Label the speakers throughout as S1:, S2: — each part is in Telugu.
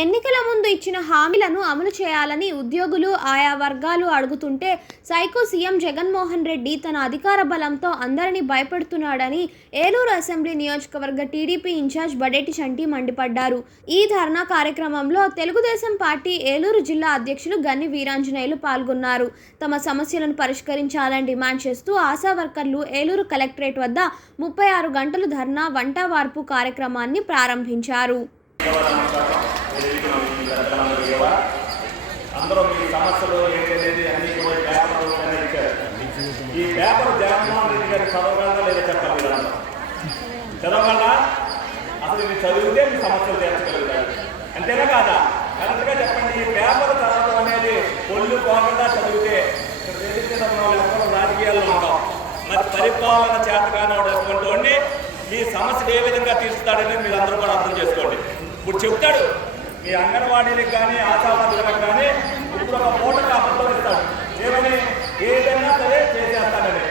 S1: ఎన్నికల ముందు ఇచ్చిన హామీలను అమలు చేయాలని ఉద్యోగులు ఆయా వర్గాలు అడుగుతుంటే సైకో సీఎం జగన్మోహన్ రెడ్డి తన అధికార బలంతో అందరినీ భయపెడుతున్నాడని ఏలూరు అసెంబ్లీ నియోజకవర్గ టీడీపీ ఇన్ఛార్జ్ బడేటి చంటి మండిపడ్డారు. ఈ ధర్నా కార్యక్రమంలో తెలుగుదేశం పార్టీ ఏలూరు జిల్లా అధ్యక్షులు గన్ని వీరాంజనేయులు పాల్గొన్నారు. తమ సమస్యలను పరిష్కరించాలని డిమాండ్ చేస్తూ ఆశా వర్కర్లు ఏలూరు కలెక్టరేట్ వద్ద ముప్పై ఆరు గంటలు ధర్నా వంట వార్పు కార్యక్రమాన్ని ప్రారంభించారు.
S2: అందరూ మీ సమస్యలు ఏంటనేది అన్ని కూడా పేపర్లు ఇచ్చారు ఈ పేపర్ జగన్మోహన్ రెడ్డి గారు చదవగలరా లేదా చెప్పాలి చదవగలరా అసలు ఇది చదివితే మీ సమస్యలు తీర్చగలుగుతారు అంతేనా కాదా కరెక్ట్గా చెప్పండి ఈ పేపర్ చదవడం అనేది ఒళ్ళు పోకుండా చదివితే రాజకీయాల్లో ఉంటాం మరి పరిపాలన చేతగానే ఉన్నటువంటి మీ సమస్యలు ఏ విధంగా తీరుస్తాడని మీరు అందరూ కూడా అర్థం చేసుకోండి ఇప్పుడు చెప్తాడు ఈ అంగన్వాడీలకు కానీ ఆశావాదులకు కానీ ఇప్పుడు ఒక పూట కాపుతో ఇస్తాడు. ఏమని? ఏదైనా సరే చేసేస్తానని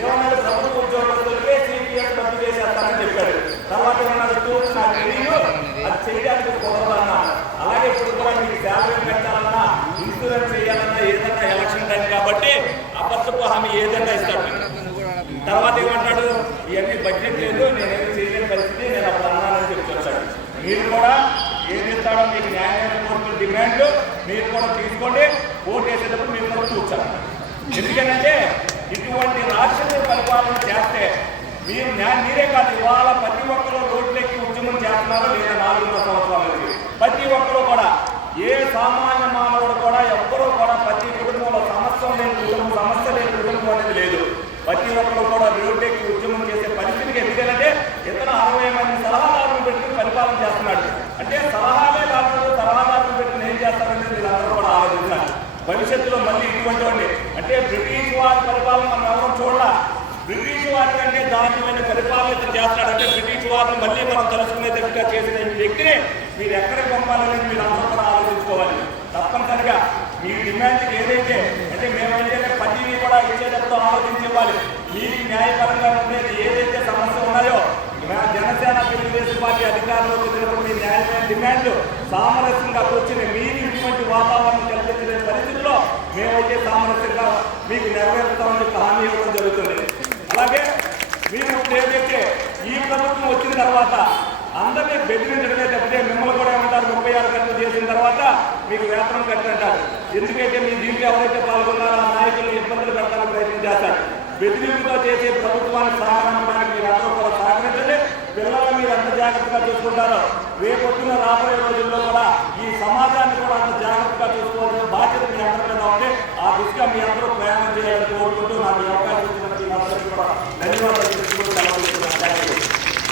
S2: ఏమన్నాడు? ప్రభుత్వ ఉద్యోగస్తులకే సిపిఎస్ రద్దు చేసేస్తానని చెప్పాడు. తర్వాత ఏమన్నాడు? "చూడు, నాకు తెలియదు అది చేయడానికి కుదరదన్నా అలాగే ఇప్పుడు కూడా మీకు శాలరీ పెట్టాలన్నా ఇన్సూరెన్స్ చేయాలన్నా ఏదన్నా ఎలక్షన్ టైం కాబట్టి అబద్ధపు హామీ ఏదైనా ఇస్తాడు. తర్వాత ఏమంటాడు? ఇవన్నీ బడ్జెట్ లేదు నేను చేయలేని పరిస్థితి నేను అప్పుడు అన్నానని చెప్పి వచ్చాడు మీరు కూడా ఏం ఇస్తాడో మీకు న్యాయమైన కోర్టుల డిమాండ్ మీరు కూడా తీసుకోండి. ఓటు వేసేటప్పుడు మీరు కూడా కూర్చోండి ఎందుకంటే ఇటువంటి రాష్ట్ర పరిపాలన చేస్తే మీరు మీరే కాదు ఇవాళ ప్రతి ఒక్కరు రోడ్లెక్కి ఉద్యమం చేస్తున్నారు లేదా నాలుగున్నర సంవత్సరాల ప్రతి ఒక్కరు కూడా ఏ సామాన్య మానవుడు కూడా ఎవ్వరూ కూడా ప్రతి కుటుంబంలో సమస్య లేని కుటుంబం సమస్య లేని కుటుంబం అనేది లేదు. ప్రతి ఒక్కరు కూడా రోడ్డెక్కి ఉద్యమం చేసే పరిస్థితికి ఎందుకంటే ఇతను అరవై మంది సలహాదారులు పెట్టుకుని పరిపాలన చేస్తున్నాడు. అంటే సలహా కూడా ఆలోచించాలి. భవిష్యత్తులో మళ్ళీ ఇటువంటి వాడిని. అంటే బ్రిటిష్ వారి పరిపాలన మనం ఎవరు చూడాల. బ్రిటిష్ వారి కంటే దారుణమైన పరిపాలన చేస్తాడంటే బ్రిటిష్ వారిని మళ్ళీ మనం తలుసుకునేటట్టుగా చేసిన ఈ వ్యక్తిని మీరు ఎక్కడికి పంపాలనేది మీరు అందరూ కూడా ఆలోచించుకోవాలి. తప్పనిసరిగా మీ డిమాండ్ ఏదైతే అంటే మేము ఏంటంటే ప్రతిదీ కూడా ఇచ్చేటప్పుడు ఆలోచించి ఇవ్వాలి మీకు న్యాయపరంగా ఉండేది ఏదైతే సమస్య ఉన్నాయో మా జనసేన తెలుగుదేశం పార్టీ అధికారంలోకి వచ్చినప్పుడు మీ న్యాయమైన డిమాండ్లు సామరస్యంగా కూర్చుని మీరు ఇటువంటి వాతావరణం కల్పించిన పరిస్థితుల్లో మేమైతే సామరస్యంగా మీకు నెరవేరుతామని హామీ ఇవ్వడం జరుగుతుంది. అలాగే మీరు ఏదైతే ఈ ప్రభుత్వం వచ్చిన తర్వాత అందరినీ బెదిరించడమే తప్పితే మిమ్మల్ని కూడా ఏమంటారు? ముప్పై ఆరు గంటలు చేసిన తర్వాత మీకు వేతనం కట్టంటారు. ఎందుకంటే మీ దీంట్లో ఎవరైతే పాల్గొన్నారో ఆ నాయకులు ఇబ్బందులు పెట్టడానికి ప్రయత్నం చేస్తారు. బెదిరింపుతో చేసే ప్రభుత్వాన్ని సహకరించడానికి మీరు అందరూ కూడా సహకరించండి. పిల్లలు మీరు ఎంత జాగ్రత్తగా చూసుకుంటారో రేపొద్దున రాబోయే రోజు